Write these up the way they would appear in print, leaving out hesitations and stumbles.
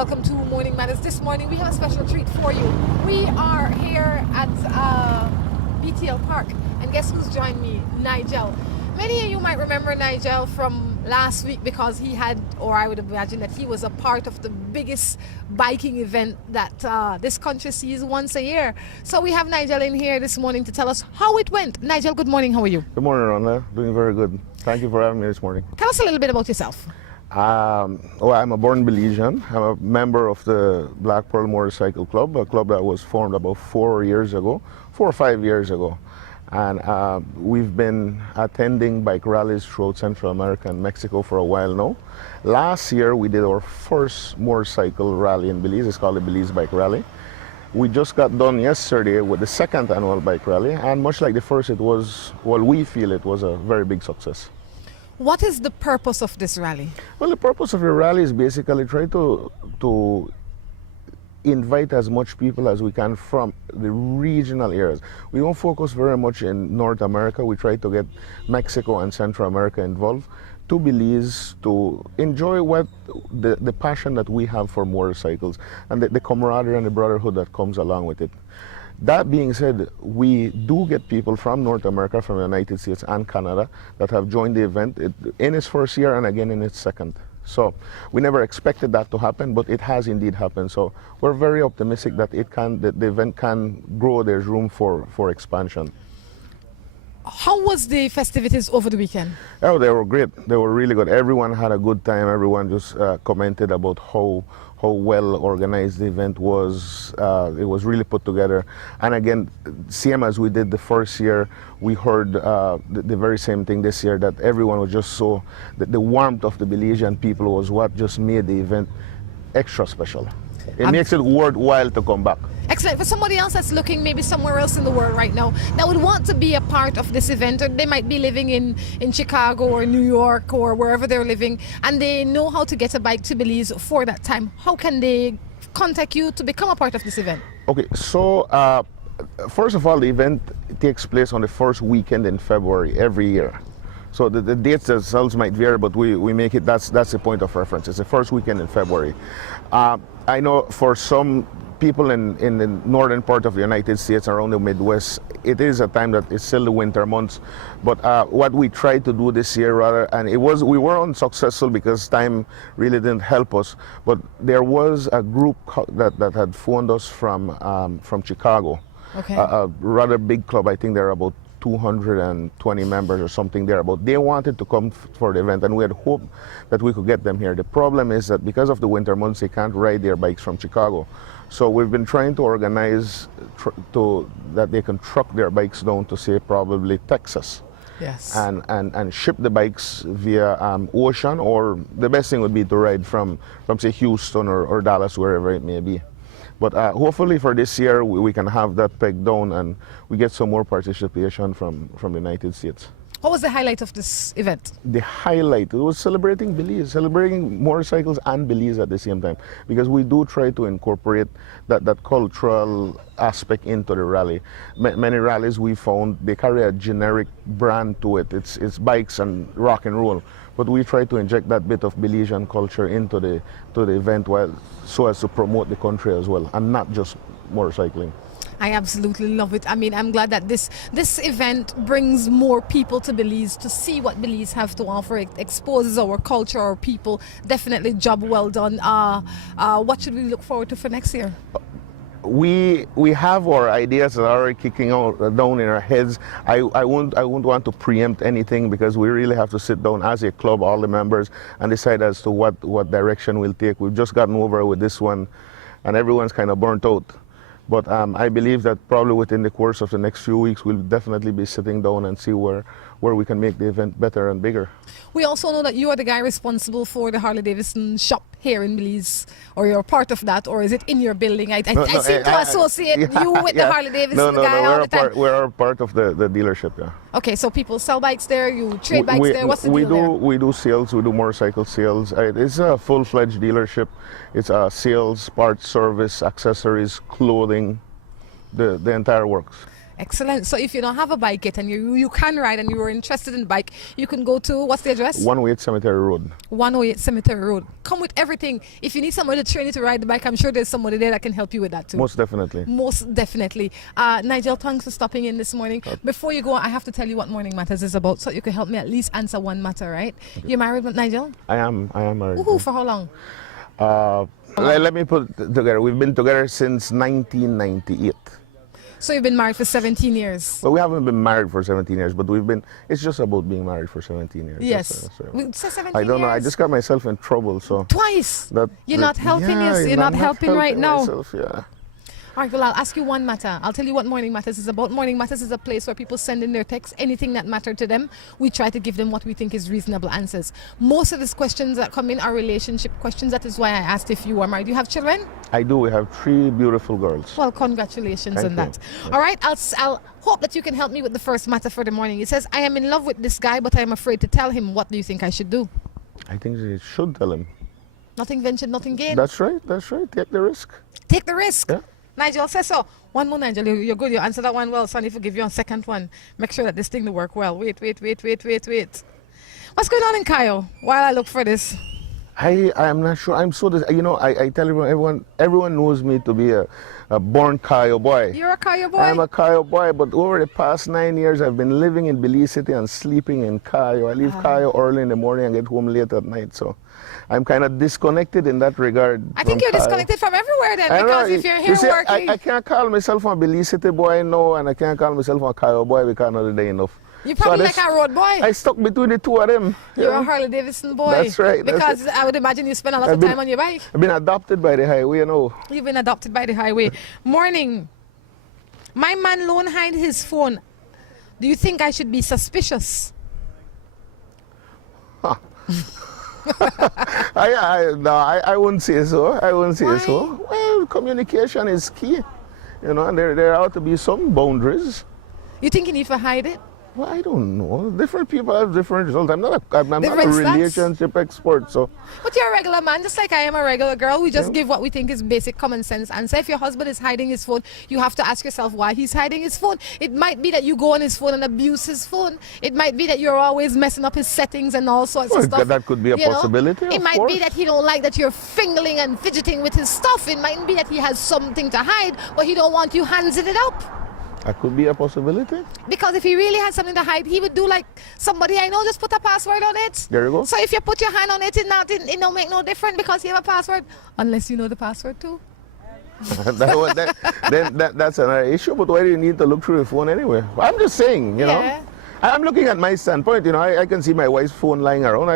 welcome to Morning Matters. This morning we have a special treat for you. We are here at BTL Park, and guess who's joined me? Nigel. Many of you might remember Nigel from last week because he had, or I would imagine that he was a part of the biggest biking event that this country sees once a year. So we have Nigel in here this morning to tell us how it went. Nigel, good morning. How are you? Good morning, Rhonda. Doing very good. Thank you for having me this morning. Tell us a little bit about yourself. Well, I'm a born Belizean. I'm a member of the Black Pearl Motorcycle Club, a club that was formed about 4 or 5 years ago. And we've been attending bike rallies throughout Central America and Mexico for a while now. Last year, we did our first motorcycle rally in Belize. It's called the Belize Bike Rally. We just got done yesterday with the second annual bike rally, and much like the first, it was, well, we feel it was a very big success. What is the purpose of this rally? Well, the purpose of the rally is basically try to invite as much people as we can from the regional areas. We don't focus very much in North America. We try to get Mexico and Central America involved to Belize to enjoy what the passion that we have for motorcycles and the camaraderie and the brotherhood that comes along with it. That being said, we do get people from North America, from the United States and Canada that have joined the event in its first year and again in its second. So we never expected that to happen, but it has indeed happened. So we're very optimistic that the event can grow. There's room for expansion. How was the festivities over the weekend? Oh, they were great. They were really good. Everyone had a good time. Everyone just commented about how well organized the event was. It was really put together. And again, same as we did the first year, we heard the very same thing this year, that everyone was just so, the warmth of the Belizean people was what just made the event extra special. It makes it worthwhile to come back. Excellent. For somebody else that's looking maybe somewhere else in the world right now that would want to be a part of this event, or they might be living in Chicago or New York or wherever they're living, and they know how to get a bike to Belize for that time, how can they contact you to become a part of this event? Okay, so first of all, the event takes place on the first weekend in February every year. So the dates themselves might vary, but we make it, that's the point of reference. It's the first weekend in February. I know for some people in the northern part of the United States, around the Midwest, it is a time that it's still the winter months. But what we tried to do this year, rather, and we were unsuccessful because time really didn't help us, but there was a group that had phoned us from Chicago. Okay. A rather big club. I think there are about 220 members or something there, but they wanted to come for the event, and we had hoped that we could get them here. The problem is that because of the winter months, they can't ride their bikes from Chicago. So we've been trying to organize that they can truck their bikes down to, say, probably Texas. Yes. And ship the bikes via ocean, or the best thing would be to ride from say, Houston or Dallas, wherever it may be. But hopefully for this year, we can have that pegged down and we get some more participation from the United States. What was the highlight of this event? The highlight, it was celebrating Belize, celebrating motorcycles and Belize at the same time, because we do try to incorporate that cultural aspect into the rally. Many rallies we found, they carry a generic brand to it. It's bikes and rock and roll. But we try to inject that bit of Belizean culture into the event, so as to promote the country as well, and not just motorcycling. I absolutely love it. I mean, I'm glad that this event brings more people to Belize to see what Belize have to offer. It exposes our culture, our people. Definitely job well done. What should we look forward to for next year? We have our ideas that are already kicking down in our heads. I won't want to preempt anything, because we really have to sit down as a club, all the members, and decide as to what direction we'll take. We've just gotten over with this one, and everyone's kind of burnt out. But I believe that probably within the course of the next few weeks, we'll definitely be sitting down and see where we can make the event better and bigger. We also know that you are the guy responsible for the Harley Davidson shop here in Belize, or you're part of that, or is it in your building? I seem to associate you with the Harley Davidson guy all the time. We're part of the dealership, yeah. Okay, so people sell bikes there, you trade bikes there. What's the deal there? We do sales, we do motorcycle sales. It's a full-fledged dealership. It's sales, parts, service, accessories, clothing, the entire works. Excellent. So if you don't have a bike yet and you can ride and you are interested in bike, you can go to, what's the address? 108 Cemetery Road. 108 Cemetery Road. Come with everything. If you need somebody to train you to ride the bike, I'm sure there's somebody there that can help you with that too. Most definitely. Most definitely. Nigel, thanks for stopping in this morning. Before you go, I have to tell you what Morning Matters is about so you can help me at least answer one matter, right? Okay. You're married, Nigel? I am married. Ooh, for how long? Let me put it together. We've been together since 1998. So you've been married for 17 years? Well, we haven't been married for 17 years, but it's just about being married for 17 years. Yes. That's 17 I don't know. years? I just got myself in trouble, so. Twice? You're not helping us? You're not helping right now? Myself, yeah. All right, well, I'll ask you one matter. I'll tell you what Morning Matters is about. Morning Matters is a place where people send in their texts, anything that mattered to them. We try to give them what we think is reasonable answers. Most of these questions that come in are relationship questions. That is why I asked if you are married. You have children? I do. We have 3 beautiful girls. Well, congratulations on that. Yeah. All right, I'll hope that you can help me with the first matter for the morning. It says, I am in love with this guy, but I am afraid to tell him. What do you think I should do? I think you should tell him. Nothing ventured, nothing gained. That's right. Take the risk. Take the risk? Yeah. Nigel says so. One more, Nigel. You're good. You answered that one well. Sonny, forgive you on second one. Make sure that this thing will work well. Wait. What's going on in Cayo while I look for this? I am not sure. I'm so, I tell everyone knows me to be a born Cayo boy. You're a Cayo boy? I'm a Cayo boy, but over the past 9 years, I've been living in Belize City and sleeping in Cayo. I leave Cayo early in the morning and get home late at night, so I'm kind of disconnected in that regard. I think you're disconnected from everywhere then, because if you're here working... I can't call myself a Belize City boy now, and I can't call myself a Cayo boy because another day enough. You're probably like a road boy. I stuck between the two of them. You're a Harley Davidson boy. That's right. Because I would imagine you spend a lot of time on your bike. I've been adopted by the highway, you know. You've been adopted by the highway. Morning. My man lone hide his phone. Do you think I should be suspicious? Huh. I wouldn't say so. Why? Well, communication is key. You know, and there ought to be some boundaries. You think you need to hide it? Well, I don't know. Different people have different results. I'm not a relationship expert, so. But you're a regular man, just like I am a regular girl. We just give what we think is basic common sense answer. If your husband is hiding his phone, you have to ask yourself why he's hiding his phone. It might be that you go on his phone and abuse his phone. It might be that you're always messing up his settings and all sorts of stuff. That could be a possibility. It might be that he don't like that you're fingering and fidgeting with his stuff. It might be that he has something to hide, but he don't want you handsing it up. That could be a possibility. Because if he really had something to hide, he would do like somebody I know, just put a password on it. There you go. So if you put your hand on it, it don't make no difference because you have a password. Unless you know the password too. That's another issue, but why do you need to look through your phone anyway? I'm just saying, you know. I'm looking at my standpoint, you know, I can see my wife's phone lying around.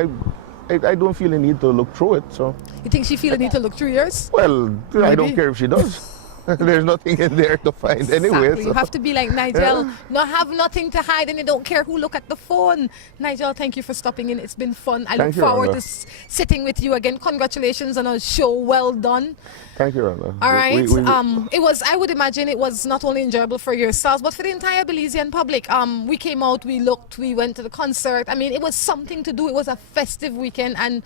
I don't feel the need to look through it, so. You think she feel the need to look through yours? Well, maybe. I don't care if she does. There's nothing in there to find anyway. So. You have to be like Nigel, not have nothing to hide, and you don't care who look at the phone. Nigel, thank you for stopping in. It's been fun. I look forward to sitting with you again. Congratulations on a show well done. Thank you, Rhonda. All right. It was. I would imagine it was not only enjoyable for yourselves, but for the entire Belizean public. We came out, we looked, we went to the concert. I mean, it was something to do. It was a festive weekend, and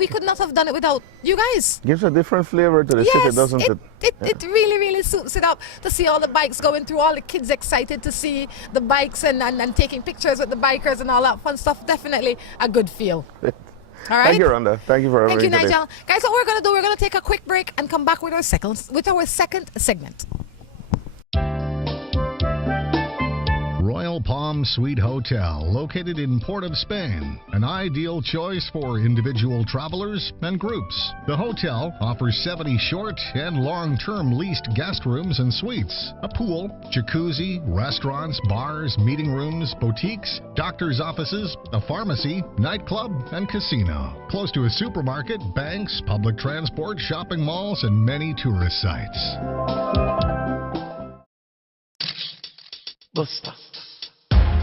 we could not have done it without you guys. Gives a different flavor to the city, doesn't it? It really suits it up to see all the bikes going through, all the kids excited to see the bikes and taking pictures with the bikers and all that fun stuff. Definitely a good feel. All right. Thank you, Rhonda. Thank you for everything. Thank you, Nigel. Guys, what we're going to do, we're going to take a quick break and come back with our second segment. Royal Palm Suite Hotel, located in Port of Spain, an ideal choice for individual travelers and groups. The hotel offers 70 short and long-term leased guest rooms and suites, a pool, jacuzzi, restaurants, bars, meeting rooms, boutiques, doctor's offices, a pharmacy, nightclub, and casino. Close to a supermarket, banks, public transport, shopping malls, and many tourist sites. Buster.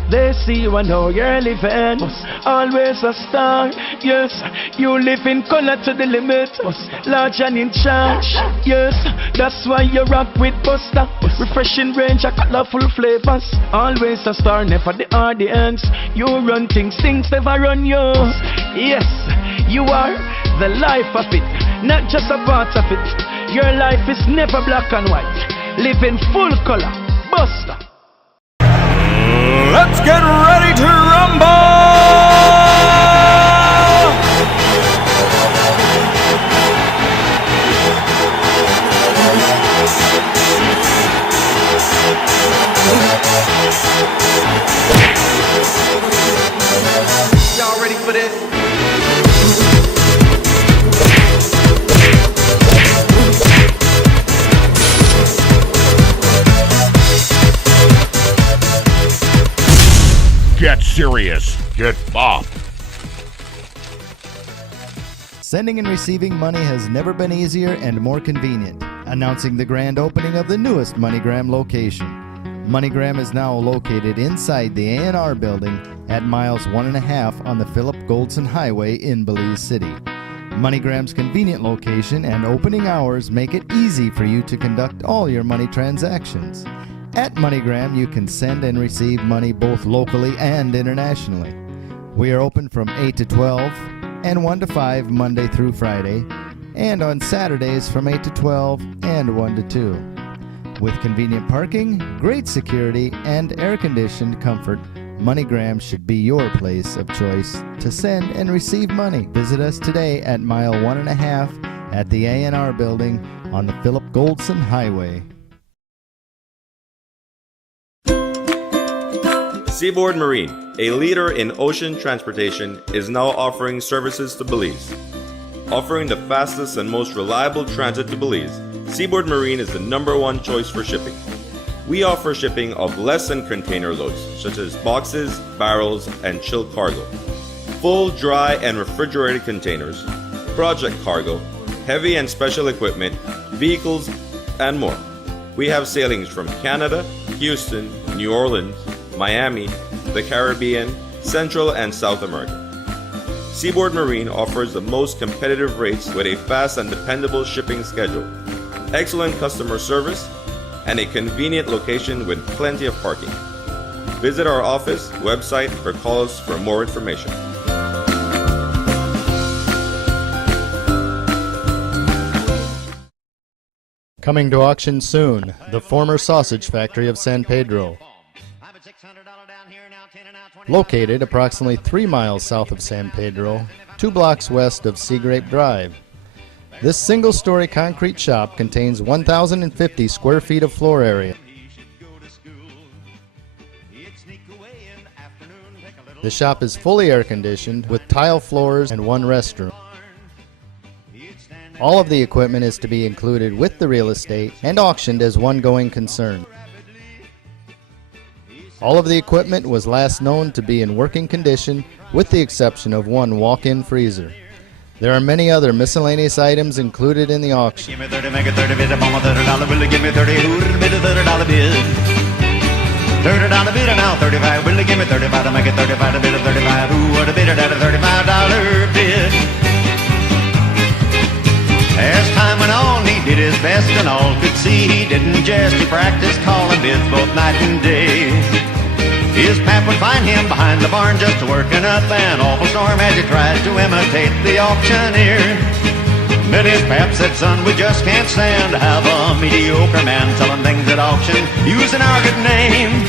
They see you and know you're living. Always a star. Yes, you live in color to the limit. Large and in charge. Yes, that's why you rock with Buster. Refreshing range of colorful flavors. Always a star, never the audience. You run things never run you. Yes, you are the life of it, not just a part of it. Your life is never black and white. Live in full color. Buster. Let's get ready to rumble! Y'all ready for this? Get serious. Get bopped. Sending and receiving money has never been easier and more convenient. Announcing the grand opening of the newest MoneyGram location. MoneyGram is now located inside the A&R building at miles 1.5 on the Philip Goldson Highway in Belize City. MoneyGram's convenient location and opening hours make it easy for you to conduct all your money transactions. At MoneyGram, you can send and receive money both locally and internationally. We are open from 8 to 12 and 1 to 5 Monday through Friday, and on Saturdays from 8 to 12 and 1 to 2. With convenient parking, great security, and air-conditioned comfort, MoneyGram should be your place of choice to send and receive money. Visit us today at mile 1.5 at the A&R building on the Philip Goldson Highway. Seaboard Marine, a leader in ocean transportation, is now offering services to Belize. Offering the fastest and most reliable transit to Belize, Seaboard Marine is the #1 choice for shipping. We offer shipping of less than container loads, such as boxes, barrels, and chilled cargo, full, dry, and refrigerated containers, project cargo, heavy and special equipment, vehicles, and more. We have sailings from Canada, Houston, New Orleans, Miami, the Caribbean, Central and South America. Seaboard Marine offers the most competitive rates with a fast and dependable shipping schedule, excellent customer service, and a convenient location with plenty of parking. Visit our office, website, or call us for more information. Coming to auction soon, the former sausage factory of San Pedro. Located approximately 3 miles south of San Pedro, 2 blocks west of Sea Grape Drive. This single-story concrete shop contains 1,050 square feet of floor area. The shop is fully air-conditioned with tile floors and 1 restroom. All of the equipment is to be included with the real estate and auctioned as one going concern. All of the equipment was last known to be in working condition with the exception of 1 walk-in freezer. There are many other miscellaneous items included in the auction. Give me 30, make it 30 bid, I'm on a $30 bill, give me 30, who'd bid a $30 bid? $30 bid now, 35, will give me 35 to make it 35 to bid a 35, who would have bid it at a $35 bid? As time went on, he did his best and all could see he didn't jest. He practiced calling bids both night and day. His pap would find him behind the barn just working up an awful storm as he tried to imitate the auctioneer. But his pap said, son, we just can't stand to have a mediocre man selling things at auction using our good name.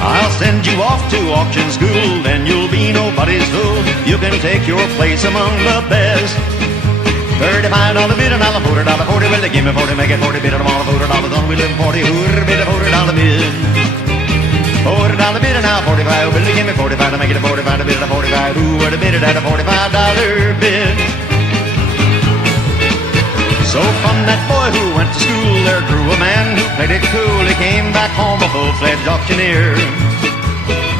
I'll send you off to auction school, then you'll be nobody's fool. You can take your place among the best. $35 bid and I'll $40, $40, will they give me 40, make it 40 bid and I'm all $40 on, we live 40, who'd bid a $40 bid? $40 bid and now 45, will they give me 45 to make it a 45 to bid and a 45, who would have bid it at a $45 bid? So from that boy who went to school, there grew a man who played it cool. He came back home a full-fledged auctioneer.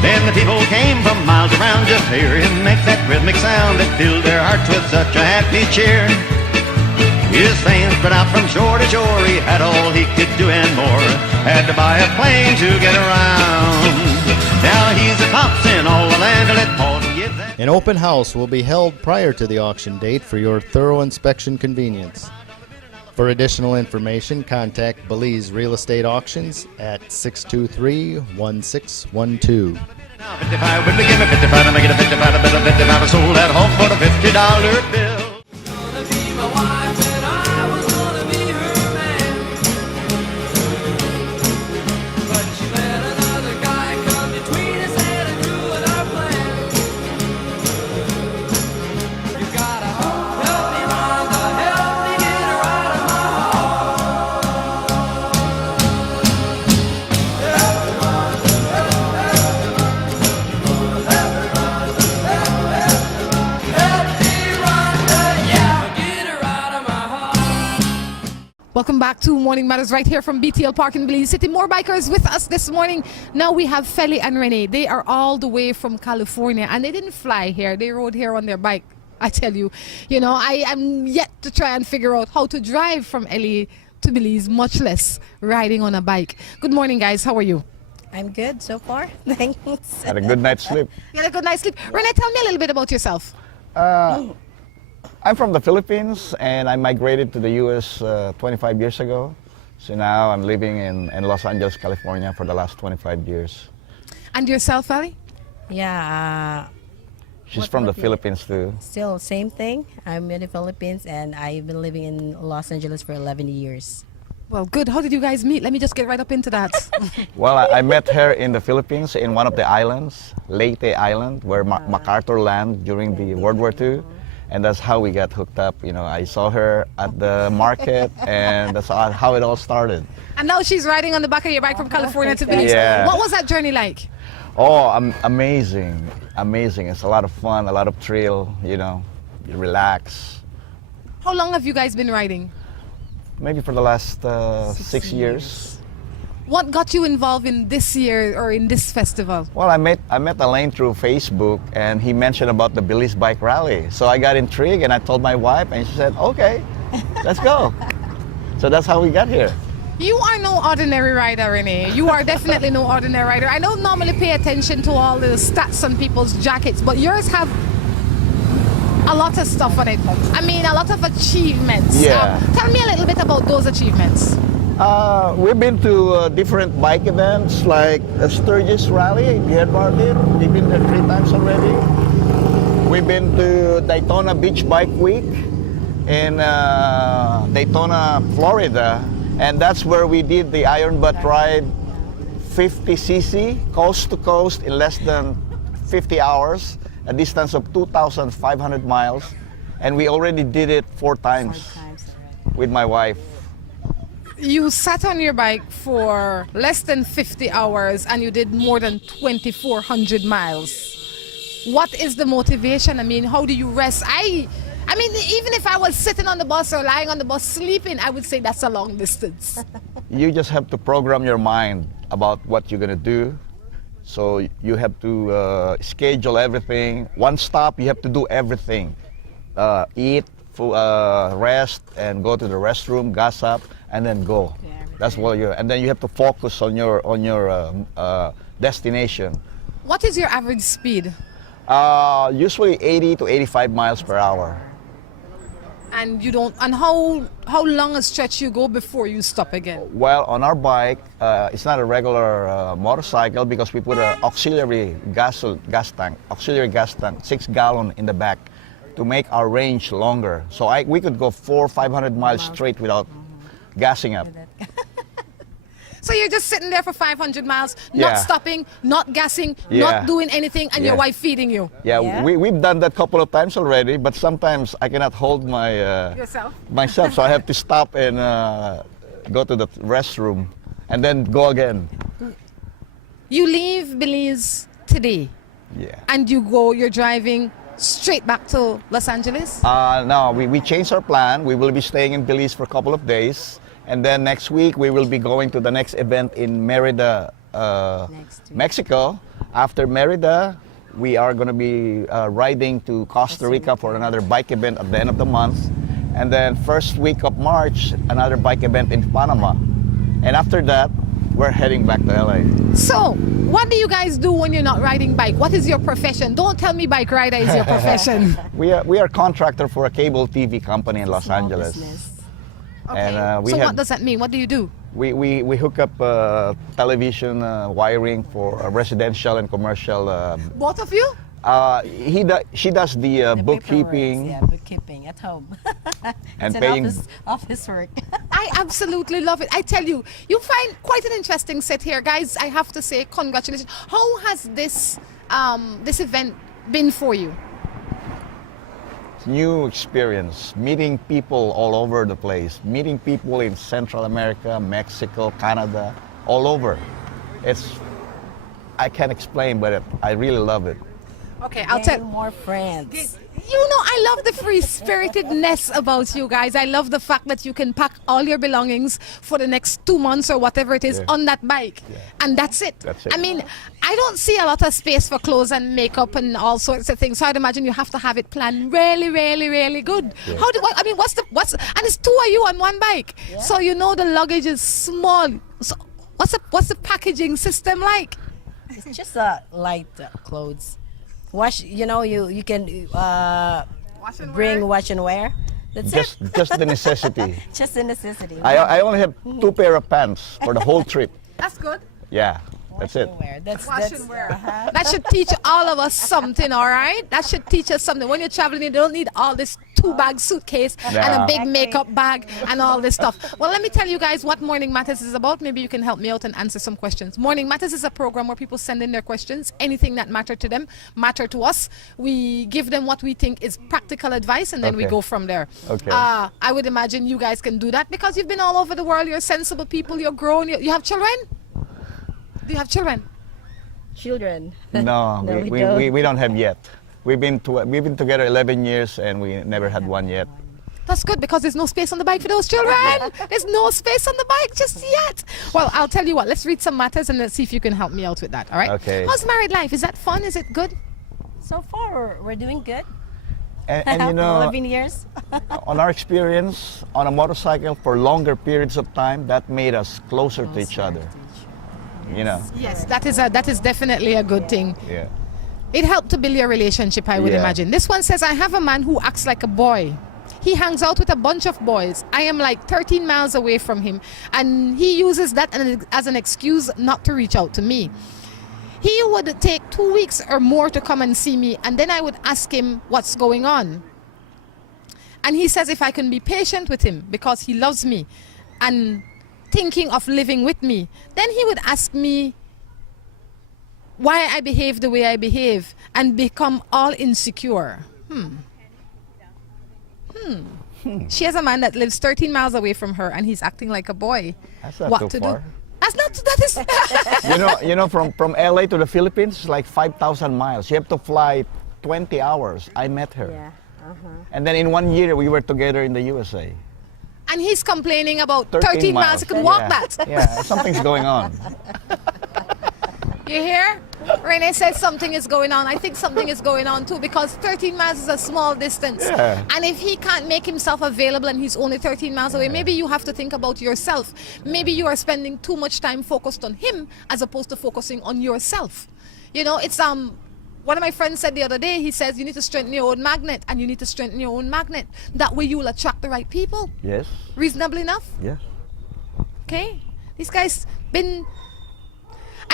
Then the people came from miles around just to hear him make that rhythmic sound that filled their hearts with such a happy cheer. His fame spread out from shore to shore. He had all he could do and more. Had to buy a plane to get around. Now he's a tops in all the land. Let Paul give that. An open house will be held prior to the auction date for your thorough inspection convenience. For additional information, contact Belize Real Estate Auctions at 623-1612. Now 55, will they give me 55 to make it a 55, a bit of 55, I sold that home for a $50 bill. Gonna be my wife and I was gonna be her man, but she let another guy come between us Welcome back to Morning Matters right here from BTL Park in Belize City. More bikers with us this morning. Now we have Feli and Renee. They are all the way from California and they didn't fly here. They rode here on their bike. I tell you, I am yet to try and figure out how to drive from LA to Belize, much less riding on a bike. Good morning, guys. How are you? I'm good so far. Thanks. Had a good night's sleep. You had a good night's sleep. Renee, tell me a little bit about yourself. I'm from the Philippines and I migrated to the US 25 years ago. So now I'm living in Los Angeles, California for the last 25 years. And yourself, Ali? Yeah. She's from the Philippines too. Still same thing. I'm in the Philippines and I've been living in Los Angeles for 11 years. Well, good. How did you guys meet? Let me just get right up into that. Well, I met her in the Philippines in one of the islands, Leyte Island, where MacArthur landed during the World War II. And that's how we got hooked up. I saw her at the market and that's how it all started. And now she's riding on the back of your bike from California to Belize. Yeah. What was that journey like? Oh, amazing. Amazing. It's a lot of fun, a lot of thrill, you relax. How long have you guys been riding? Maybe for the last 6 years. What got you involved in this year or in this festival? Well, I met Alain through Facebook and he mentioned about the Belize Bike Rally. So I got intrigued and I told my wife and she said, okay, let's go. So that's how we got here. You are no ordinary rider, Renee. You are definitely no ordinary rider. I don't normally pay attention to all the stats on people's jackets, but yours have a lot of stuff on it. I mean, a lot of achievements. Yeah. Tell me a little bit about those achievements. We've been to different bike events like Sturgis Rally in Headwater. We've been there 3 times already. We've been to Daytona Beach Bike Week in Daytona, Florida. And that's where we did the Iron Butt Ride 50cc, coast to coast in less than 50 hours, a distance of 2,500 miles. And we already did it 4 times with my wife. You sat on your bike for less than 50 hours and you did more than 2,400 miles. What is the motivation? I mean, how do you rest? I mean, even if I was sitting on the bus or lying on the bus sleeping, I would say that's a long distance. You just have to program your mind about what you're going to do. So you have to schedule everything. One stop, you have to do everything. Eat, rest, and go to the restroom, gas up, and then go. That's what you. And then you have to focus on your destination. What is your average speed? Usually 80 to 85 miles per hour. And you don't. And how long a stretch you go before you stop again? Well, on our bike, it's not a regular motorcycle because we put an auxiliary gas tank, 6-gallon in the back, to make our range longer. So we could go 400 or 500 miles straight without gassing up. So you're just sitting there for 500 miles, not stopping, not gassing, not doing anything, and your wife feeding you. Yeah. We've done that a couple of times already, but sometimes I cannot hold myself, so I have to stop and go to the restroom and then go again. You leave Belize today, and you're driving straight back to Los Angeles? No, we changed our plan. We will be staying in Belize for a couple of days. And then next week, we will be going to the next event in Merida, Mexico. After Merida, we are going to be riding to Costa Rica for another bike event at the end of the month. And then first week of March, another bike event in Panama. And after that, we're heading back to LA. So, what do you guys do when you're not riding bike? What is your profession? Don't tell me bike rider is your profession. We are contractor for a cable TV company in Los Angeles. Business. Okay. And what does that mean? What do you do? We hook up television wiring for residential and commercial. Both of you? She does the bookkeeping. Yeah, bookkeeping at home. And it's paying office work. I absolutely love it. I tell you, you find quite an interesting set here, guys. I have to say, congratulations. How has this event been for you? New experience, meeting people all over the place, meeting people in Central America, Mexico, Canada, all over. I can't explain, but I really love it. Okay, I'll tell more friends. You know, I love the free-spiritedness about you guys. I love the fact that you can pack all your belongings for the next 2 months or whatever it is on that bike. And that's it. That's it. I mean, I don't see a lot of space for clothes and makeup and all sorts of things. So I'd imagine you have to have it planned really, really, really good. How do I mean, what's and it's 2 of you on one bike. So you know the luggage is small. So what's the packaging system like? It's just light clothes. Wash, you know, you can bring wash and wear. That's Just the necessity. Just a necessity. I only have 2 pair of pants for the whole trip. That's good. Yeah, that's it. Wash and wear. That should teach all of us something, all right? That should teach us something. When you're traveling, you don't need all this 2-bag suitcase and a big makeup bag and all this stuff. Well, let me tell you guys what Morning Matters is about. Maybe you can help me out and answer some questions. Morning Matters is a program where people send in their questions. Anything that matter to them, matter to us. We give them what we think is practical advice, and then we go from there. Okay. I would imagine you guys can do that because you've been all over the world. You're sensible people. You're grown. You have children? Do you have children? Children? No, we don't have yet. We've been together 11 years and we never had one yet. That's good because there's no space on the bike for those children. There's no space on the bike just yet. Well, I'll tell you what. Let's read some matters and let's see if you can help me out with that. All right? Okay. How's married life? Is that fun? Is it good? So far, we're doing good. And you know, 11 years. on our experience on a motorcycle for longer periods of time, that made us closer to each other. You know. Yes, that is definitely a good thing. Yeah. It helped to build your relationship, I would imagine. This one says, I have a man who acts like a boy. He hangs out with a bunch of boys. I am like 13 miles away from him, and he uses that as an excuse not to reach out to me. He would take 2 weeks or more to come and see me, and then I would ask him what's going on. And he says if I can be patient with him because he loves me and thinking of living with me. Then he would ask me why I behave the way I behave and become all insecure. She has a man that lives 13 miles away from her and he's acting like a boy. That's not what too to far. do? That is you know, from LA to the Philippines, it's like 5,000 miles. You have to fly 20 hours. I met her. Yeah. And then in 1 year, we were together in the USA. And he's complaining about 13 miles. He could walk that. Yeah, something's going on. You hear? Renee says something is going on. I think something is going on too because 13 miles is a small distance. Yeah. And if he can't make himself available and he's only 13 miles away, maybe you have to think about yourself. Maybe you are spending too much time focused on him as opposed to focusing on yourself. You know, it's one of my friends said the other day, he says you need to strengthen your own magnet and you need to strengthen your own magnet. That way you will attract the right people. Yes. Reasonable enough? Yes. Okay. These guys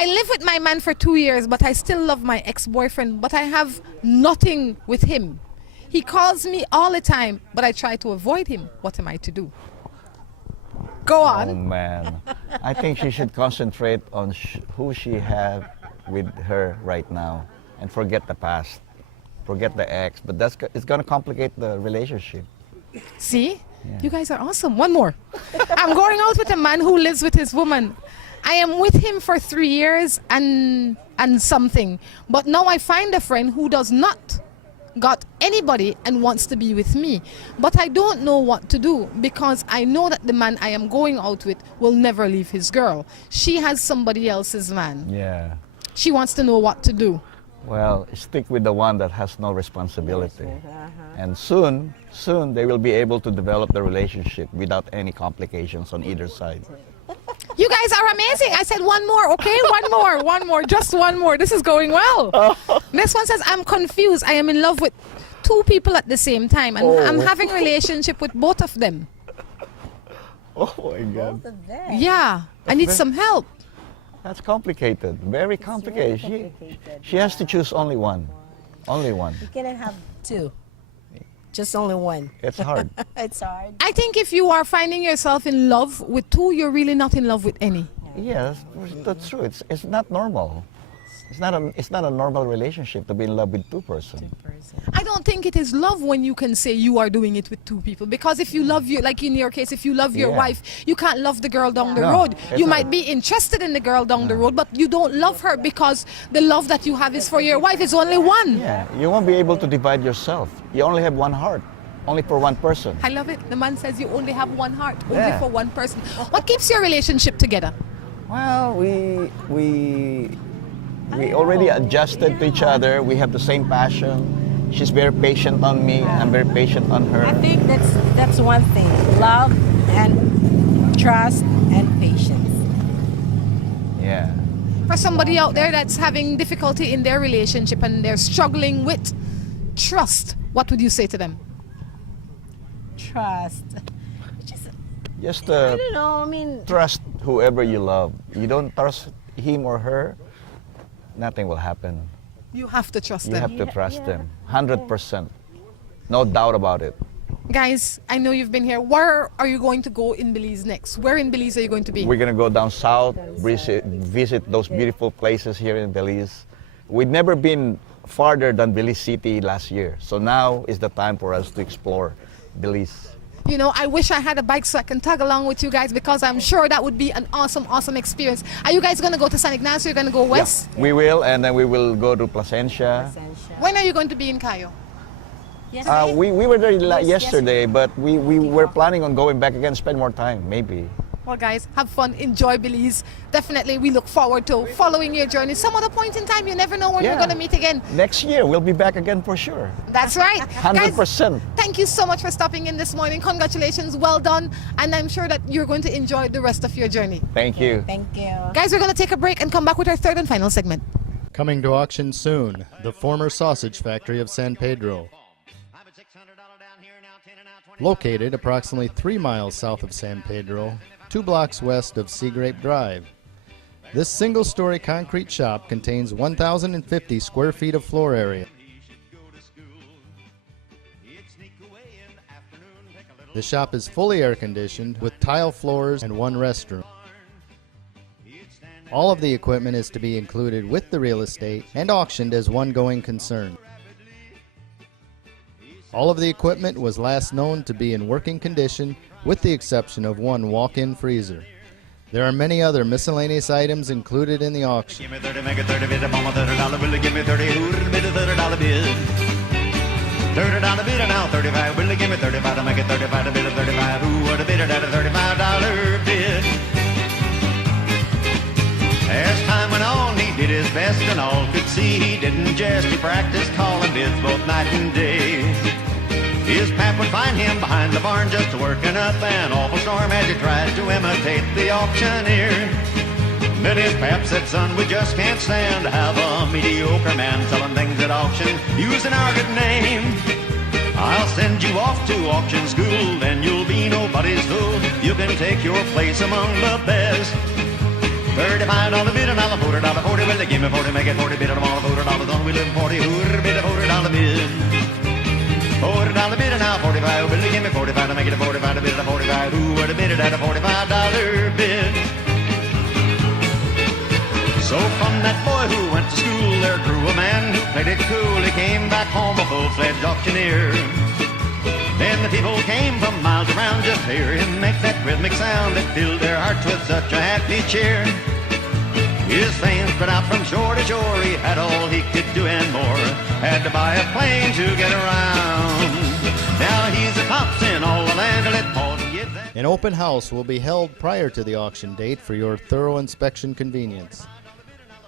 I live with my man for 2 years, but I still love my ex-boyfriend, but I have nothing with him. He calls me all the time, but I try to avoid him. What am I to do? Go on. Oh, man. I think she should concentrate on who she has with her right now and forget the past. Forget the ex, but it's going to complicate the relationship. See? Yeah. You guys are awesome. One more. I'm going out with a man who lives with his woman. I am with him for 3 years and something. But now I find a friend who does not got anybody and wants to be with me. But I don't know what to do because I know that the man I am going out with will never leave his girl. She has somebody else's man. Yeah. She wants to know what to do. Well, stick with the one that has no responsibility. And soon they will be able to develop the relationship without any complications on either side. You guys are amazing. I said one more, okay? One more, just one more. This is going well. This one says, I'm confused. I am in love with 2 people at the same time, and I'm having a relationship with both of them. Oh my God. Yeah, I need some help. That's complicated, very complicated. She has to choose only one. Only one. You cannot have 2. Just only one. It's hard. It's hard. I think if you are finding yourself in love with 2, you're really not in love with any. Yes, that's true. It's not normal. It's not a normal relationship to be in love with two person. I don't think it is love when you can say you are doing it with two people, because if you love you, like in your case, if you love your Yeah. wife, you can't love the girl down the No, road. it's You not. might be interested in the girl down the road, but you don't love her because the love that you have is for your wife. It's only one. Yeah, you won't be able to divide yourself. You only have one heart, only for one person. I love it. The man says you only have one heart, only Yeah. for one person. What keeps your relationship together? Well, we already adjusted to each other. We have the same passion. She's very patient on me. I'm very patient on her. I think that's one thing: love and trust and patience. Yeah. For somebody out there that's having difficulty in their relationship and they're struggling with trust, what would you say to them? Trust. Just I don't know. I mean, trust whoever you love. You don't trust him or her, nothing will happen. You have to trust You them. have to trust them, 100%. No doubt about it. Guys, I know you've been here. Where are you going to go in Belize next? Where in Belize are you going to be? We're gonna go down south, visit those beautiful places here in Belize. We've never been farther than Belize City last year, so now is the time for us to explore Belize. You know, I wish I had a bike so I can tag along with you guys, because I'm sure that would be an awesome experience. Are you guys going to go to San Ignacio? You're going to go west? Yeah, we will, and then we will go to Placencia. When are you going to be in Cayo? We were there yesterday, but we were planning on going back again, spend more time, maybe. Well, guys, have fun, enjoy Belize. Definitely, we look forward to following your journey. Some other point in time, you never know when we're going to meet again. Next year, we'll be back again for sure. That's right. 100%. Guys, thank you so much for stopping in this morning. Congratulations, well done. And I'm sure that you're going to enjoy the rest of your journey. Thank you. Thank you. Guys, we're going to take a break and come back with our third and final segment. Coming to auction soon, the former sausage factory of San Pedro. Located approximately 3 miles south of San Pedro, 2 blocks west of Sea Grape Drive. This single-story concrete shop contains 1,050 square feet of floor area. The shop is fully air-conditioned with tile floors and 1 restroom. All of the equipment is to be included with the real estate and auctioned as one going concern. All of the equipment was last known to be in working condition, with the exception of 1 walk-in freezer. There are many other miscellaneous items included in the auction. Give me 30, make it 30 bid, I'm on a $30 bill, give me 30, who'd bid a $30 bid? $30 bid and now 35, will you give me 35 to make it 35 to bid a 35, who would have bid it at a $35 bid? As time went on, he did his best and all could see he didn't jest. He practiced calling bids both night and day. His pap would find him behind the barn just working up an awful storm as he tried to imitate the auctioneer. Then his pap said, son, we just can't stand to have a mediocre man selling things at auction using our good name. I'll send you off to auction school, then you'll be nobody's fool. You can take your place among the best. $35 bid and I'll $40, 40, will they give me 40, make it 40 bid and I'm all $40 on, we live 40, who'd bid a $40 bid? $40 bid and now 45, will they give me 45 to make it a 45 to bid at a 45, who would have bid it at a $45 bid? So from that boy who went to school, there grew a man who played it cool. He came back home a full-fledged auctioneer. Then the people came from miles around just to hear him make that rhythmic sound that filled their hearts with such a happy cheer. His fame spread out from shore to shore. He had all he could do and more. Had to buy a plane to get around. Now he's the tops in all the land. Let pause and give that. An open house will be held prior to the auction date for your thorough inspection convenience.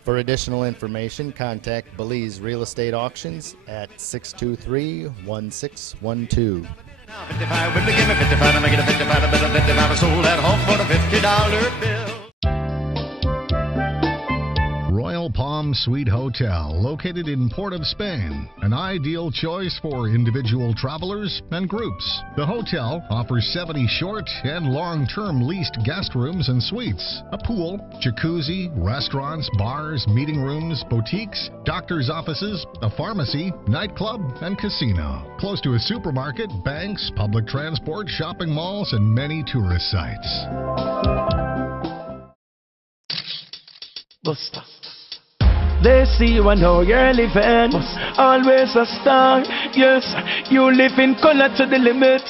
For additional information, contact Belize Real Estate Auctions at 623-1612. 55, will they give me 55 to make it a 55, a bit of 55, I sold that home for a $50 bill. Royal Palm Suite Hotel, located in Port of Spain, an ideal choice for individual travelers and groups. The hotel offers 70 short and long-term leased guest rooms and suites, a pool, jacuzzi, restaurants, bars, meeting rooms, boutiques, doctor's offices, a pharmacy, nightclub, and casino. Close to a supermarket, banks, public transport, shopping malls, and many tourist sites. Buster. They see you and how you're living. Always a star, yes. You live in color to the limit.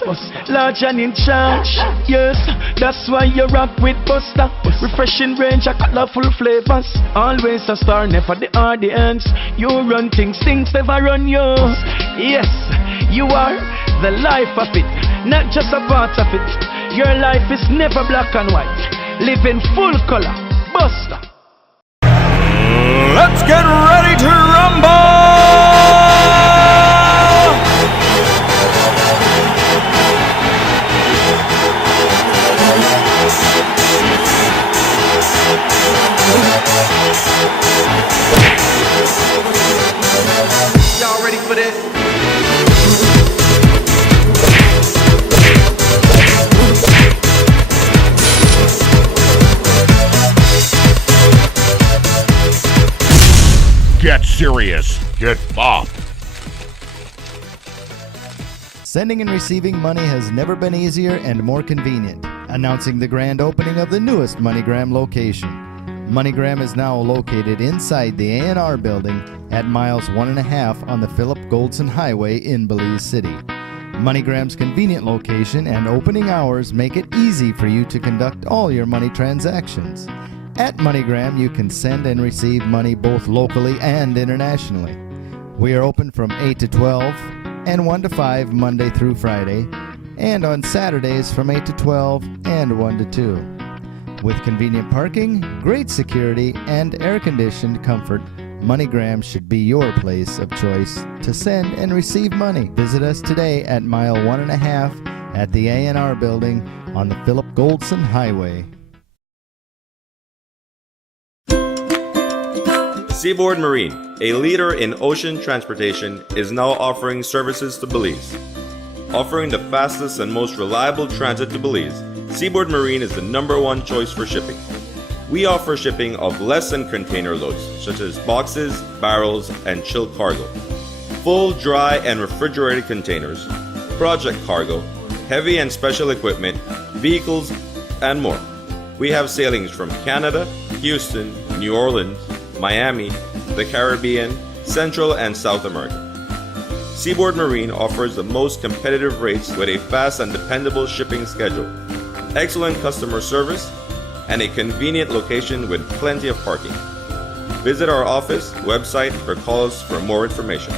Large and in charge, yes. That's why you rock with Buster. Refreshing range of colorful flavors. Always a star, never the audience. You run things never run you. Yes, you are the life of it, not just a part of it. Your life is never black and white. Live in full color. Buster. Let's get ready to rumble! Y'all ready for this? Get serious. Get bopped. Sending and receiving money has never been easier and more convenient. Announcing the grand opening of the newest MoneyGram location. MoneyGram is now located inside the A&R building at miles 1.5 on the Philip Goldson Highway in Belize City. MoneyGram's convenient location and opening hours make it easy for you to conduct all your money transactions. At MoneyGram, you can send and receive money both locally and internationally. We are open from 8 to 12 and 1 to 5 Monday through Friday, and on Saturdays from 8 to 12 and 1 to 2. With convenient parking, great security, and air-conditioned comfort, MoneyGram should be your place of choice to send and receive money. Visit us today at mile 1.5 at the A&R building on the Philip Goldson Highway. Seaboard Marine, a leader in ocean transportation, is now offering services to Belize. Offering the fastest and most reliable transit to Belize, Seaboard Marine is the #1 choice for shipping. We offer shipping of less than container loads, such as boxes, barrels, and chilled cargo, full, dry, and refrigerated containers, project cargo, heavy and special equipment, vehicles, and more. We have sailings from Canada, Houston, New Orleans, Miami, the Caribbean, Central and South America. Seaboard Marine offers the most competitive rates with a fast and dependable shipping schedule, excellent customer service, and a convenient location with plenty of parking. Visit our office, website, or call us for more information.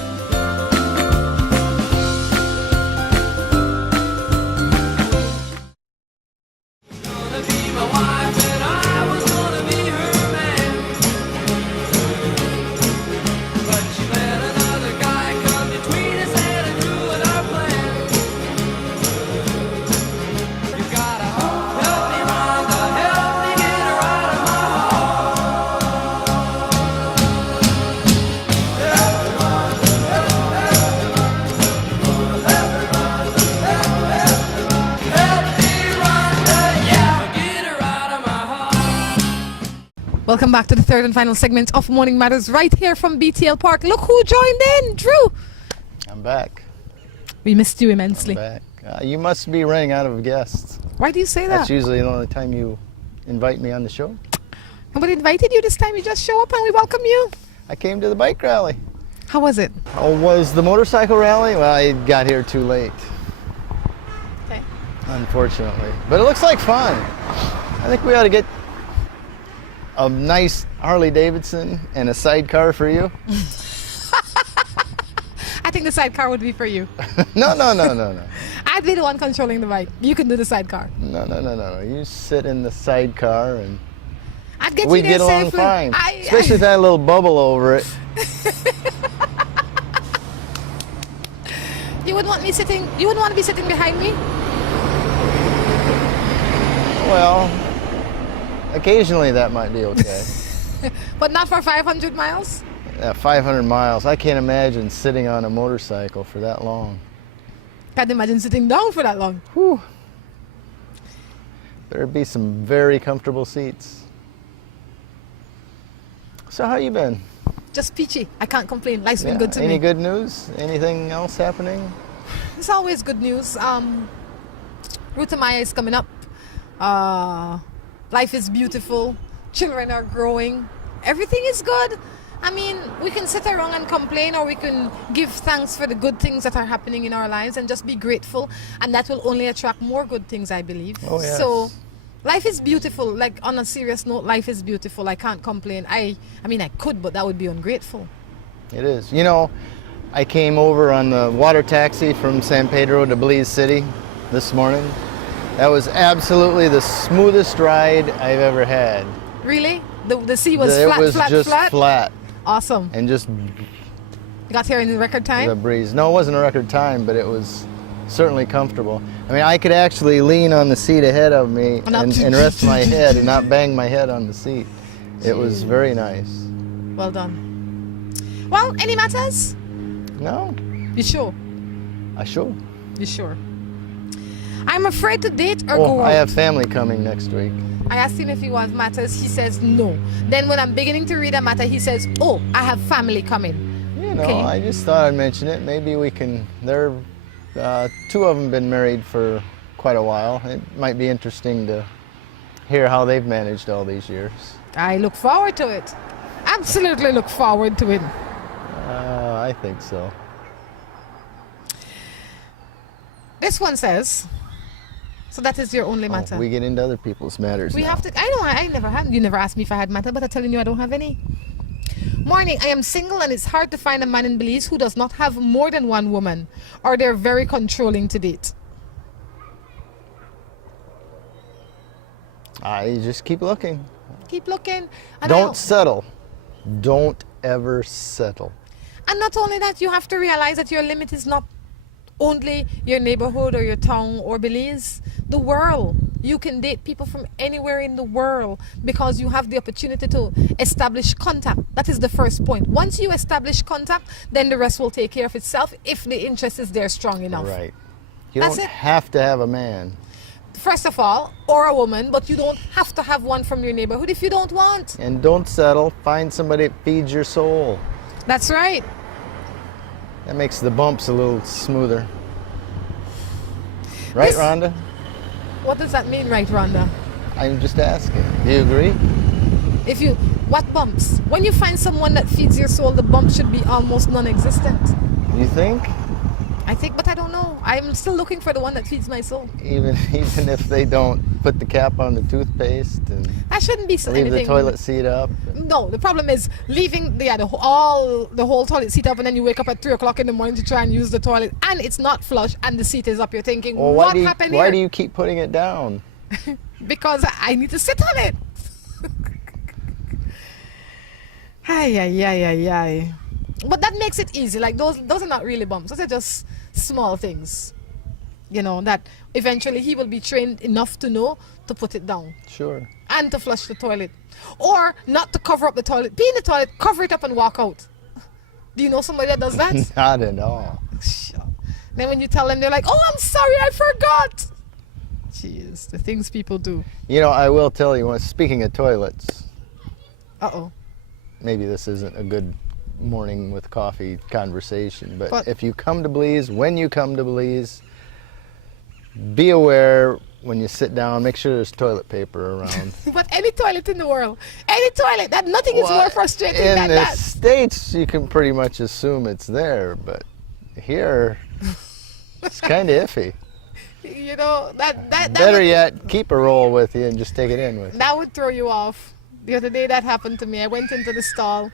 Welcome back to the third and final segment of Morning Matters right here from BTL Park. Look who joined in, Drew. I'm back. We missed you immensely. I'm back. You must be running out of guests. Why do you say that? That's usually the only time you invite me on the show. Nobody invited you this time. You just show up and we welcome you. I came to the bike rally. How was it? Oh, was the motorcycle rally? Well, I got here too late. Okay. Unfortunately. But it looks like fun. I think we ought to get a nice Harley Davidson and a sidecar for you. I think the sidecar would be for you. No. I'd be the one controlling the bike. You can do the sidecar. No. You sit in the sidecar and I'd get we you there get along safely. fine. Especially with that little bubble over it. You wouldn't want to be sitting behind me? Well, occasionally that might be okay. But not for 500 miles? Yeah, 500 miles. I can't imagine sitting on a motorcycle for that long. Can't imagine sitting down for that long. Whew. There'd be some very comfortable seats. So how you been? Just peachy. I can't complain. Life's been good to me. Any good news? Anything else happening? It's always good news. Ruta Maya is coming up. Life is beautiful. Children are growing. Everything is good. I mean, we can sit around and complain, or we can give thanks for the good things that are happening in our lives and just be grateful, and that will only attract more good things, I believe. Oh, yes. So life is beautiful. Like, on a serious note, life is beautiful. I can't complain. I mean, I could, but that would be ungrateful. It is. You know, I came over on the water taxi from San Pedro to Belize City this morning. That was absolutely the smoothest ride I've ever had. Really? The sea was It flat, was flat, just flat? flat. Awesome. And just Got here in the record time? the breeze. No, it wasn't a record time, but it was certainly comfortable. I mean, I could actually lean on the seat ahead of me and rest my head and not bang my head on the seat. It was very nice. Well done. Well, any matters? No. You sure? I sure. You sure? I'm afraid to date or Oh, go out. I have family coming next week. I asked him if he wants matters. He says no. Then when I'm beginning to read a matter, he says, oh, I have family coming. You know, I just thought I'd mention it. Maybe we can, two of them been married for quite a while. It might be interesting to hear how they've managed all these years. I look forward to it. Absolutely look forward to it. I think so. This one says, so that is your only matter. We get into other people's matters We now. have to, I know, I never had, you never asked me if I had matter, but I'm telling you I don't have any. Morning, I am single and it's hard to find a man in Belize who does not have more than one woman, or they're very controlling to date. You just keep looking. Keep looking. And Don't settle. Don't ever settle. And not only that, you have to realize that your limit is not only your neighborhood or your town or Belize, the world. You can date people from anywhere in the world because you have the opportunity to establish contact. That is the first point. Once you establish contact, then the rest will take care of itself if the interest is there strong enough. Right. You That's don't it. have to have a man. First of all, or a woman, but you don't have to have one from your neighborhood if you don't want. And don't settle. Find somebody that feeds your soul. That's right. That makes the bumps a little smoother. Right, Rhonda? What does that mean, right, Rhonda? I'm just asking. Do you agree? What bumps? When you find someone that feeds your soul, the bump should be almost non-existent. You think? I think, but I don't know. I'm still looking for the one that feeds my soul. Even if they don't put the cap on the toothpaste and That shouldn't be leave anything. the toilet seat up. No, the problem is leaving the whole toilet seat up, and then you wake up at 3 o'clock in the morning to try and use the toilet, and it's not flush, and the seat is up. You're thinking, Well, what happened here? why do you keep putting it down? Because I need to sit on it. Ay, ay, ay, ay, ay. But that makes it easy. Like those are not really bumps. Those are just small things. You know, that eventually he will be trained enough to know to put it down. Sure. And to flush the toilet. Or not to cover up the toilet. Be in the toilet, cover it up and walk out. Do you know somebody that does that? Not at all. Then when you tell them, they're like, oh, I'm sorry, I forgot. Jeez, the things people do. You know, I will tell you, speaking of toilets. Uh-oh. Maybe this isn't a good morning with coffee conversation, but What? if you come to Belize, when you come to Belize, be aware when you sit down, make sure there's toilet paper around. But any toilet in the world, any toilet, that nothing is more frustrating In than the that. States, you can pretty much assume it's there, but here, it's kind of iffy. You know, that Better would, yet, keep a roll with you and just take it in with you. that would throw you off. The other day that happened to me. I went into the stall.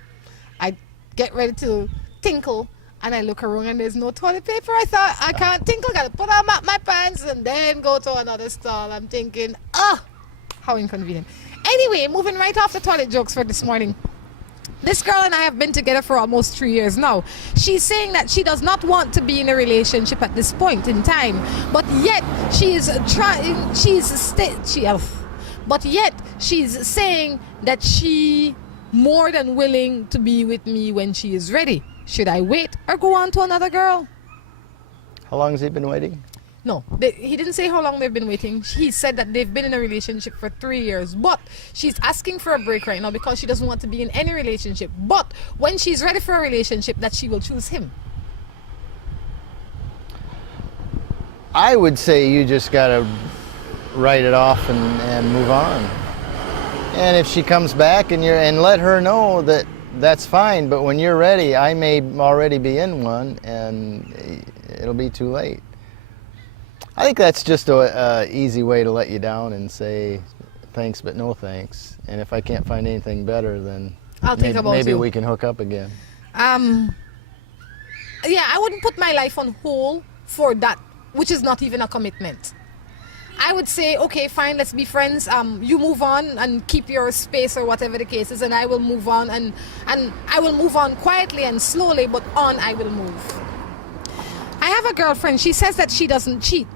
I get ready to tinkle, and I look around and there's no toilet paper. I thought, I can't tinkle, gotta put on my pants and then go to another stall. I'm thinking, how inconvenient. Anyway, moving right off the toilet jokes for this morning. This girl and I have been together for almost 3 years now. She's saying that she does not want to be in a relationship at this point in time, but yet but yet she's saying that she more than willing to be with me when she is ready. Should I wait or go on to another girl? How long has he been waiting? No, he didn't say how long they've been waiting. He said that they've been in a relationship for 3 years, but she's asking for a break right now because she doesn't want to be in any relationship. But when she's ready for a relationship, that she will choose him. I would say you just gotta write it off and move on. And if she comes back and let her know that that's fine, but when you're ready, I may already be in one, and it'll be too late. I think that's just a easy way to let you down and say thanks, but no thanks. And if I can't find anything better, then I'll think about maybe you. we can hook up again. Yeah, I wouldn't put my life on hold for that, which is not even a commitment. I would say, okay, fine, let's be friends. You move on and keep your space or whatever the case is, and I will move on, and I will move on quietly and slowly, but on I will move. I have a girlfriend. She says that she doesn't cheat,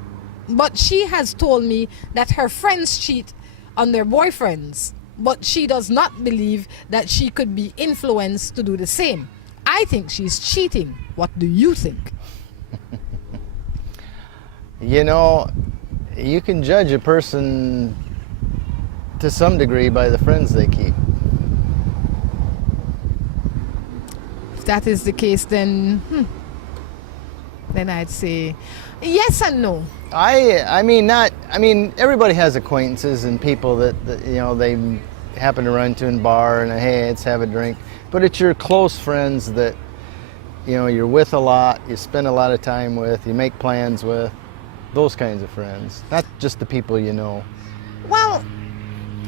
but she has told me that her friends cheat on their boyfriends, but she does not believe that she could be influenced to do the same. I think she's cheating. What do you think? You know, you can judge a person to some degree by the friends they keep. If that is the case, then I'd say yes and no. I mean, everybody has acquaintances and people that you know, they happen to run to in a bar and hey, let's have a drink. But it's your close friends that, you know, you're with a lot, you spend a lot of time with, you make plans with, those kinds of friends, not just the people you know. Well,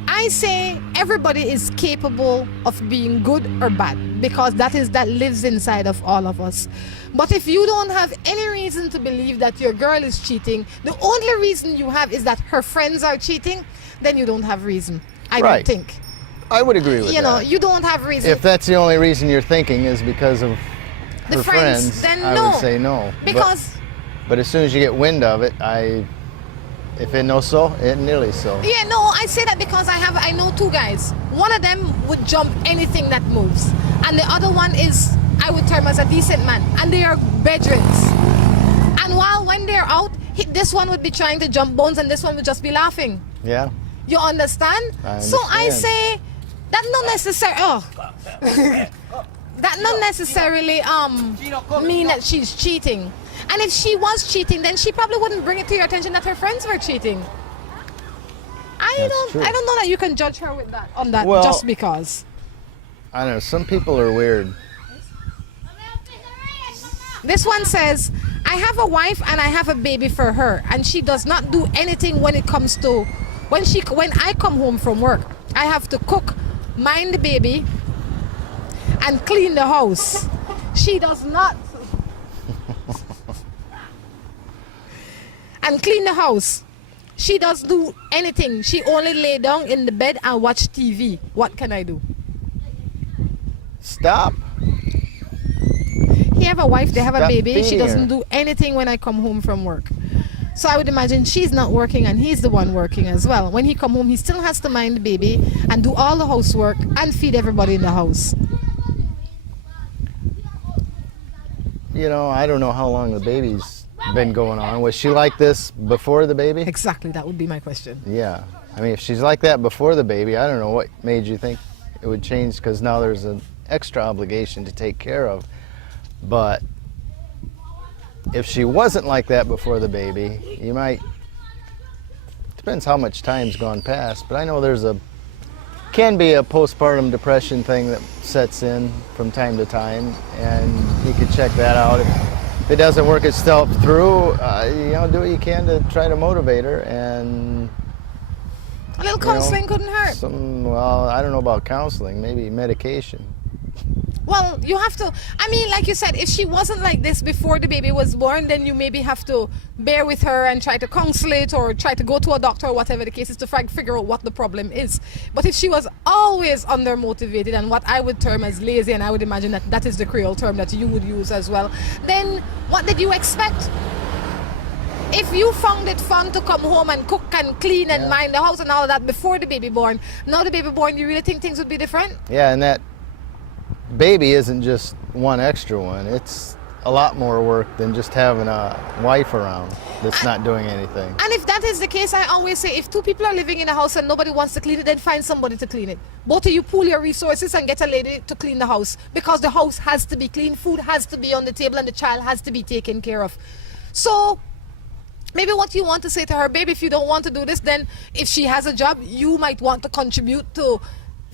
I say everybody is capable of being good or bad, because that lives inside of all of us. But if you don't have any reason to believe that your girl is cheating, the only reason you have is that her friends are cheating, then you don't have reason. I don't think. I would agree with that. You know, you don't have reason. If that's the only reason you're thinking is because of the her friends, then I no. would say no. Because but as soon as you get wind of it, if it no so, it nearly so. yeah, no, I say that because I know two guys. One of them would jump anything that moves, and the other one is, I would term as a decent man, and they are bedrooms. And when they're out, this one would be trying to jump bones, and this one would just be laughing. Yeah. You understand? So I say that not necessarily. That not necessarily mean that she's cheating. And if she was cheating, then she probably wouldn't bring it to your attention that her friends were cheating. I don't know that you can judge her with that on that just because. I don't know. Some people are weird. This one says, I have a wife and I have a baby for her, and she does not do anything when it comes to when I come home from work. I have to cook, mind the baby, and clean the house. She does not. And clean the house. She doesn't do anything. She only lay down in the bed and watch TV. What can I do? Stop. He have a wife, they have a baby. She doesn't her. do anything when I come home from work. So I would imagine she's not working and he's the one working as well. When he come home, he still has to mind the baby and do all the housework and feed everybody in the house. You know, I don't know how long the baby's been going on. Was she like this before the baby? Exactly, that would be my question. Yeah. I mean, if she's like that before the baby, I don't know what made you think it would change, because now there's an extra obligation to take care of. But if she wasn't like that before the baby, you might, depends how much time's gone past, but I know can be a postpartum depression thing that sets in from time to time, and you could check that out. If it doesn't work itself through, you know, do what you can to try to motivate her, and a little counseling couldn't hurt. Well, I don't know about counseling, maybe medication. Well, you have to, I mean, like you said, if she wasn't like this before the baby was born, then you maybe have to bear with her and try to counsel it or try to go to a doctor or whatever the case is to figure out what the problem is. But if she was always undermotivated and what I would term as lazy, and I would imagine that is the Creole term that you would use as well, then what did you expect? If you found it fun to come home and cook and clean and mind the house and all of that before the baby born, now the baby born, you really think things would be different? Yeah, and that baby isn't just one extra one. It's a lot more work than just having a wife around that's not doing anything. And if that is the case, I always say, if two people are living in a house and nobody wants to clean it, then find somebody to clean it. Both of you pool your resources and get a lady to clean the house, because the house has to be clean, food has to be on the table, and the child has to be taken care of. So maybe what you want to say to her, baby, if you don't want to do this, then if she has a job, you might want to contribute to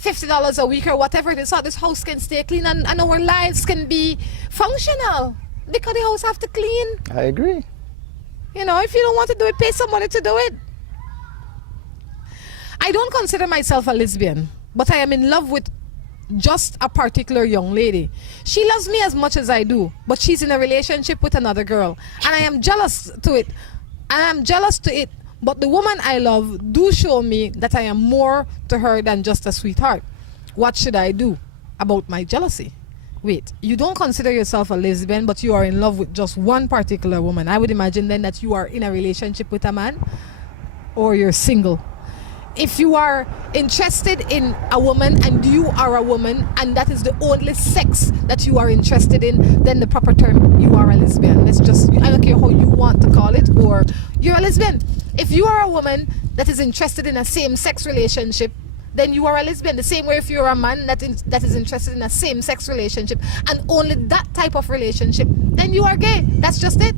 $50 a week or whatever it is, so this house can stay clean and our lives can be functional. Because the house have to clean. I agree. You know, if you don't want to do it, pay somebody to do it. I don't consider myself a lesbian, but I am in love with just a particular young lady. She loves me as much as I do, but she's in a relationship with another girl, and I am jealous to it. But the woman I love do show me that I am more to her than just a sweetheart. What should I do about my jealousy? Wait, you don't consider yourself a lesbian, but you are in love with just one particular woman. I would imagine then that you are in a relationship with a man, or you're single. If you are interested in a woman and you are a woman and that is the only sex that you are interested in, then the proper term, you are a lesbian. Let's just, I don't care how you want to call it, or you're a lesbian. If you are a woman that is interested in a same-sex relationship, then you are a lesbian. The same way if you're a man that is interested in a same-sex relationship and only that type of relationship, then you are gay. That's just it.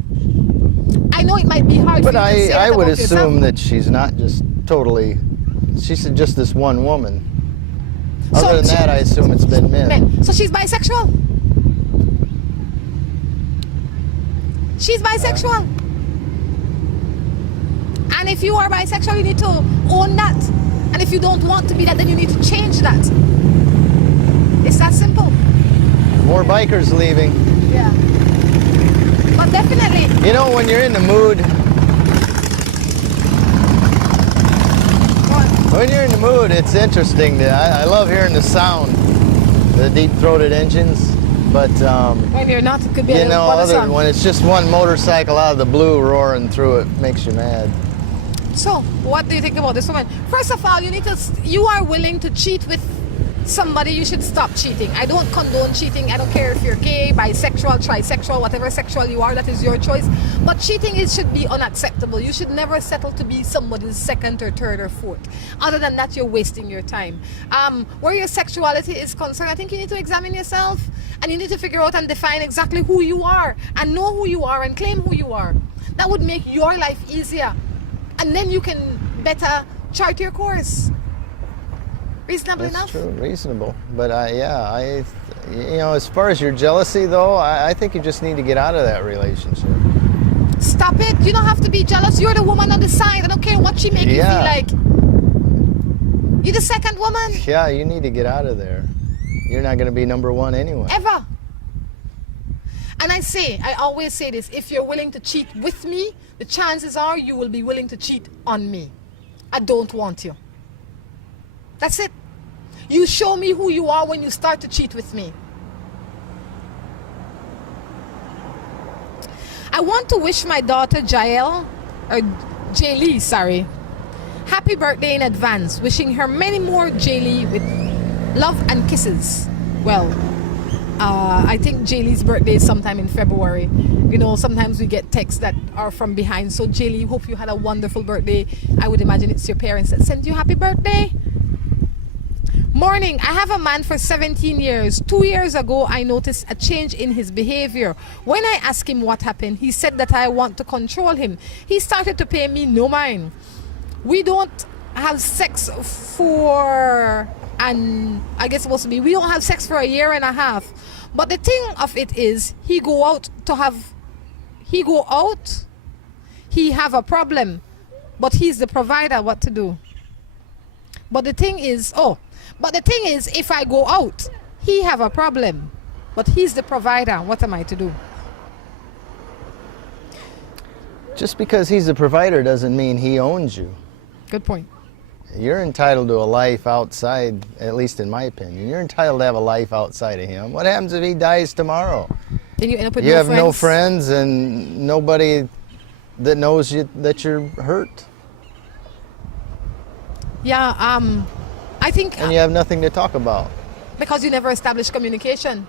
I know it might be hard but for you to say I that would about assume yourself. that she's not just totally, she's just this one woman. Other than that, I assume it's been men. So she's bisexual. She's bisexual. And if you are bisexual, you need to own that. And if you don't want to be that, then you need to change that. It's that simple. More bikers leaving. Yeah. But definitely. You know, when you're in the mood, when you're in the mood, it's interesting. I love hearing the sound, the deep-throated engines. But when you're not, it could be you a know, bothersome. when it's just one motorcycle out of the blue roaring through it, makes you mad. So, what do you think about this woman? First of all, you are willing to cheat with somebody, you should stop cheating. I don't condone cheating. I don't care if you're gay, bisexual, trisexual, whatever sexual you are, that is your choice. But cheating should be unacceptable. You should never settle to be somebody's second or third or fourth. Other than that, you're wasting your time. Where your sexuality is concerned, I think you need to examine yourself and you need to figure out and define exactly who you are and know who you are and claim who you are. That would make your life easier. And then you can better chart your course. Reasonable enough? That's true, reasonable. But you know, as far as your jealousy though, I think you just need to get out of that relationship. Stop it. You don't have to be jealous. You're the woman on the side. I don't care what she makes you feel like. You're the second woman. Yeah, you need to get out of there. You're not going to be number one anyway. Ever. And I always say this, if you're willing to cheat with me, the chances are you will be willing to cheat on me. I don't want you. That's it. You show me who you are when you start to cheat with me. I want to wish my daughter Jaylee, sorry, happy birthday in advance. Wishing her many more, Jaylee, with love and kisses. Well, I think Jaylee's birthday is sometime in February. You know, sometimes we get texts that are from behind. So Jaylee, hope you had a wonderful birthday. I would imagine it's your parents that sent you happy birthday. Morning, I have a man for 17 years. 2 years ago, I noticed a change in his behavior. When I asked him what happened, he said that I want to control him. He started to pay me no mind. We don't have sex for, and I guess supposed to be, we don't have sex for a year and a half. But the thing of it is, he have a problem, but he's the provider, what to do. But the thing is, if I go out, he have a problem, but he's the provider. What am I to do? Just because he's the provider doesn't mean he owns you. Good point. You're entitled to a life outside, at least in my opinion. You're entitled to have a life outside of him. What happens if he dies tomorrow? Then you end up with you have no friends and nobody that knows you that you're hurt. Yeah, I think... And you have nothing to talk about. Because you never established communication.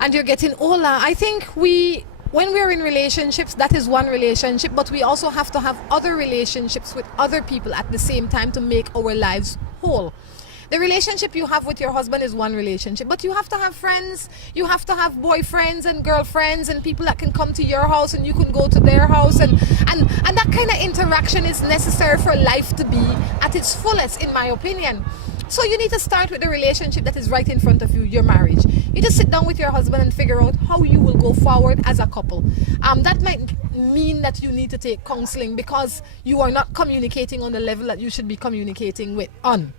And you're getting older. I think when we're in relationships, that is one relationship, but we also have to have other relationships with other people at the same time to make our lives whole. The relationship you have with your husband is one relationship, but you have to have friends, you have to have boyfriends and girlfriends and people that can come to your house and you can go to their house, and that kind of interaction is necessary for life to be at its fullest, in my opinion. So you need to start with the relationship that is right in front of you, your marriage. You just sit down with your husband and figure out how you will go forward as a couple. That might mean that you need to take counseling because you are not communicating on the level that you should be communicating with on.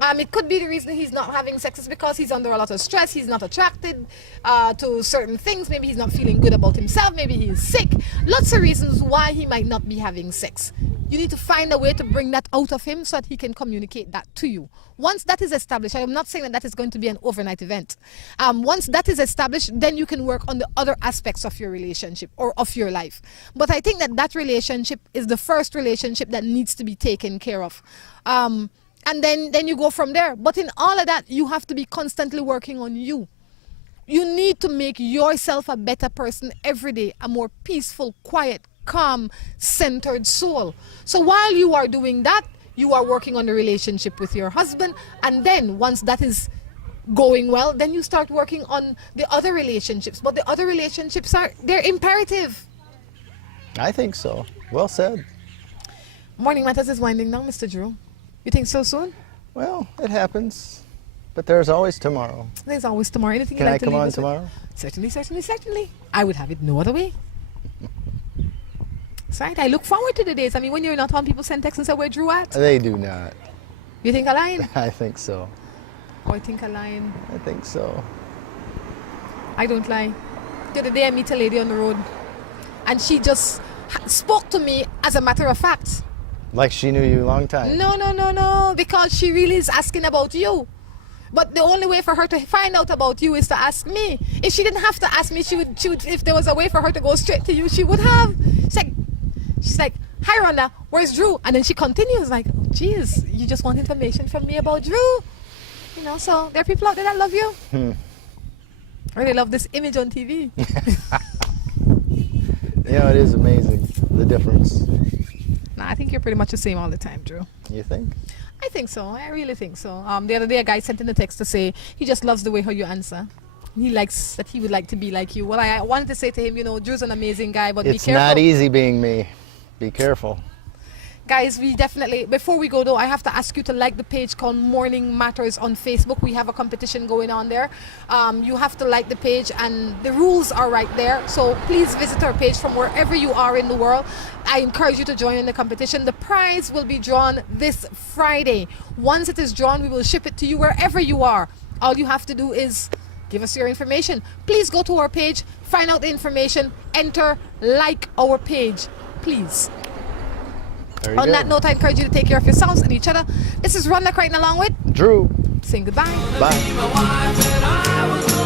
It could be the reason he's not having sex is because he's under a lot of stress. He's not attracted to certain things. Maybe he's not feeling good about himself. Maybe he's sick. Lots of reasons why he might not be having sex. You need to find a way to bring that out of him so that he can communicate that to you. Once that is established, I am not saying that that is going to be an overnight event. Once that is established, then you can work on the other aspects of your relationship or of your life. But I think that that relationship is the first relationship that needs to be taken care of. And then you go from there. But in all of that, you have to be constantly working on you. You need to make yourself a better person every day, a more peaceful, quiet, calm, centered soul. So while you are doing that, you are working on the relationship with your husband. And then once that is going well, then you start working on the other relationships. But the other relationships they're imperative. I think so. Well said. Morning Matters is winding down, Mr. Drew. You think so soon? Well, it happens. But there's always tomorrow. There's always tomorrow. Anything Can you'd I like to come leave on us with? tomorrow? Certainly, certainly, certainly. I would have it no other way. That's right. I look forward to the days. I mean, when you're not on, people send texts and say, where Drew at? They do not. You think I'm lying? I think so. Oh, I think I'm lying. I think so. I don't lie. The other day I meet a lady on the road and she just spoke to me as a matter of fact. Like she knew you a long time. No, because she really is asking about you. But the only way for her to find out about you is to ask me. If she didn't have to ask me, she would if there was a way for her to go straight to you, she would have. She's like, hi Rhonda, where's Drew? And then she continues like, geez, you just want information from me about Drew? You know, so there are people out there that love you. I really love this image on TV. You know, it is amazing, the difference. Nah, I think you're pretty much the same all the time, Drew. You think? I think so. I really think so. The other day a guy sent in a text to say he just loves the way how you answer. He likes that he would like to be like you. Well, I wanted to say to him, you know, Drew's an amazing guy, but be careful. It's not easy being me. Be careful. Guys, we definitely, before we go though, I have to ask you to like the page called Morning Matters on Facebook. We have a competition going on there. You have to like the page and the rules are right there. So please visit our page from wherever you are in the world. I encourage you to join in the competition. The prize will be drawn this Friday. Once it is drawn, we will ship it to you wherever you are. All you have to do is give us your information. Please go to our page, find out the information, enter, like our page, please. On that note, I encourage you to take care of yourselves and each other. This is Rhonda Crichton along with Drew. Saying goodbye. Bye.